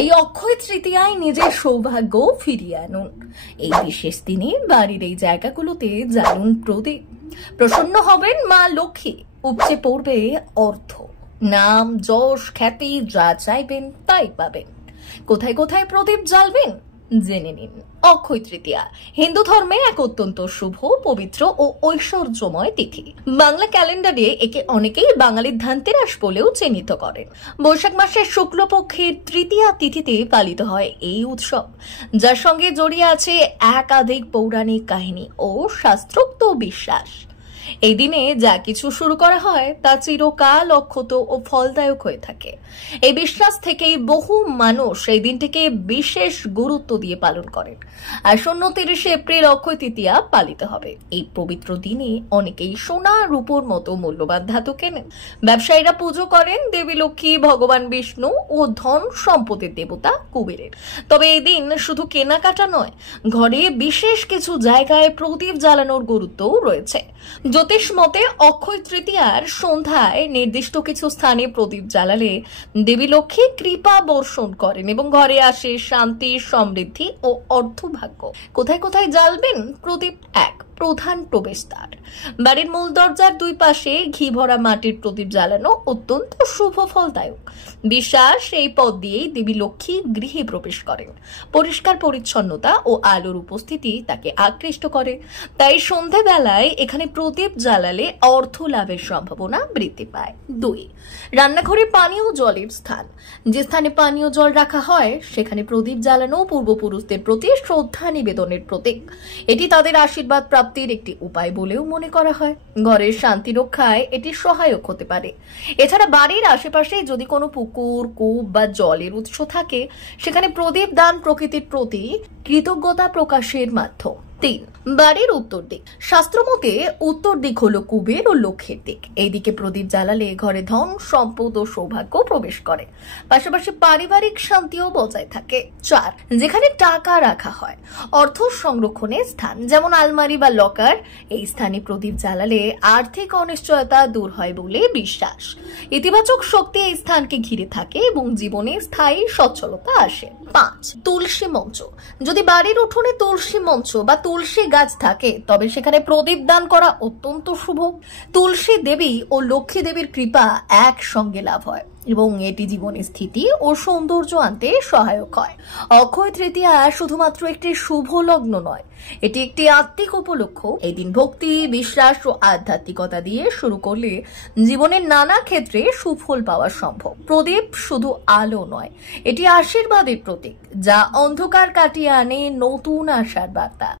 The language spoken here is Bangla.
এই অক্ষয় তৃতীয়ায় নিজের সৌভাগ্য ফিরিয়ে আনুন। এই বিশেষ দিনে বাড়ির এই জায়গাগুলোতে জ্বালুন প্রদীপ। প্রসন্ন হবেন মা লক্ষ্মী, উপচে পড়বে অর্থ, নাম, যশ, খ্যাতি, যা চাইবেন তাই পাবেন। কোথায় কোথায় প্রদীপ জ্বালবেন জেনে নিন। অক্ষয় তৃতীয়া হিন্দু ধর্মে এক অত্যন্ত শুভ, পবিত্র ও ঐশ্বর্যময় তিথি। বাংলা ক্যালেন্ডারে একে অনেকেই বাঙালির ধানতেরাস বলেও চিহ্নিত করেন। বৈশাখ মাসের শুক্লপক্ষের তৃতীয়া তিথিতে পালিত হয় এই উৎসব, যার সঙ্গে জড়িয়ে আছে একাধিক পৌরাণিক কাহিনী ও শাস্ত্রোক্ত বিশ্বাস। এই দিনে যা কিছু শুরু করা হয় তা চিরকাল অক্ষত ও ফলদায়ক হয়ে থাকে। এই বিশ্বাস থেকেই বহু মানুষ এই দিনটিকে বিশেষ গুরুত্ব দিয়ে পালন করেন। আসন্ন 30 এপ্রিল অক্ষয় তৃতীয়া পালিত হবে। এই পবিত্র দিনে অনেকেই সোনা, রূপোর মতো মূল্যবান ধাতু কেনেন। ব্যবসায়ীরা পুজো করেন দেবী লক্ষ্মী, ভগবান বিষ্ণু ও ধন সম্পদের দেবতা কুবেরের। তবে এই দিন শুধু কেনাকাটা নয়, ঘরে বিশেষ কিছু জায়গায় প্রদীপ জ্বালানোর গুরুত্বও রয়েছে। জ্যোতিষ মতে অক্ষয় তৃতীয়ার সন্ধ্যায় নির্দিষ্ট কিছু স্থানে প্রদীপ জ্বালালে দেবী লক্ষ্মী কৃপা বর্ষণ করেন এবং ঘরে আসে শান্তি, সমৃদ্ধি ও অর্থভাগ্য। কোথায় কোথায় জ্বালবেন প্রদীপ? এক, প্রধান প্রবেশদ্বার। বাড়ির মূল দরজার দুই পাশে ঘি ভরা মাটির প্রদীপ জ্বালানো অত্যন্ত শুভ ফলদায়ক। বিশ্বাস এই পথ দিয়েই দেবী লক্ষ্মী গৃহে প্রবেশ করেন। পরিষ্কার পরিচ্ছন্নতা ও আলোর উপস্থিতি তাকে আকৃষ্ট করে। তাই সন্ধ্যাবেলায় এখানে প্রদীপ জ্বালালে অর্থ লাভের সম্ভাবনা বৃদ্ধি পায়। দুই, রান্নাঘরে পানীয় জলের স্থান। যে স্থানে পানীয় জল রাখা হয় সেখানে প্রদীপ জ্বালানো পূর্বপুরুষদের প্রতি শ্রদ্ধা নিবেদনের প্রতীক। এটি তাদের আশীর্বাদ প্রাপ্তির একটি উপায় বলেও মনে করা হয়। ঘরের শান্তি রক্ষায় এটি সহায়ক হতে পারে। এছাড়া বাড়ির আশেপাশে যদি কোনো পুকুর, কূপ বা জলের উৎস থাকে সেখানে প্রদীপ দান প্রকৃতির প্রতি কৃতজ্ঞতা প্রকাশের মাধ্যম। তিন, বাড়ির উত্তর দিক। শাস্ত্রমতে উত্তর দিক হলো কুবের ও লক্ষ্মীর দিক। এই দিকে প্রদীপ জ্বালালে ঘরে ধন, সম্পদ ও সৌভাগ্য প্রবেশ করে, পাশাপাশি পারিবারিক শান্তিও বজায় থাকে। চার, যেখানে টাকা রাখা হয়, অর্থ সংরক্ষণের স্থান, যেমন আলমারি বা লকার, এই স্থানে প্রদীপ জ্বালালে আর্থিক অনিশ্চয়তা দূর হয় বলে বিশ্বাস। ইতিবাচক শক্তি এই স্থানকে ঘিরে থাকে এবং জীবনে স্থায়ী সচ্ছলতা আসে। পাঁচ, তুলসী মঞ্চ। যদি বাড়ির উঠোনে তুলসী মঞ্চ বা তুলসী গাছ থাকে তবে সেখানে প্রদীপ দান করা অত্যন্ত শুভ। তুলসী দেবী ও লক্ষ্মী দেবীর কৃপা একসঙ্গে লাভ হয় এবং এটি জীবনে স্থিতি ও সৌন্দর্য আনতে সহায়ক হয়। অক্ষয় তৃতীয়া শুধুমাত্র একটি শুভ লগ্ন নয়, এটি একটি আত্মিক উপলক্ষ। এই দিন ভক্তি, বিশ্বাস ও আধ্যাত্মিকতা দিয়ে শুরু করলে জীবনের নানা ক্ষেত্রে সুফল পাওয়া সম্ভব। প্রদীপ শুধু আলো নয়, এটি আশীর্বাদের প্রতীক, যা অন্ধকার কাটিয়ে আনে নতুন আশার বার্তা।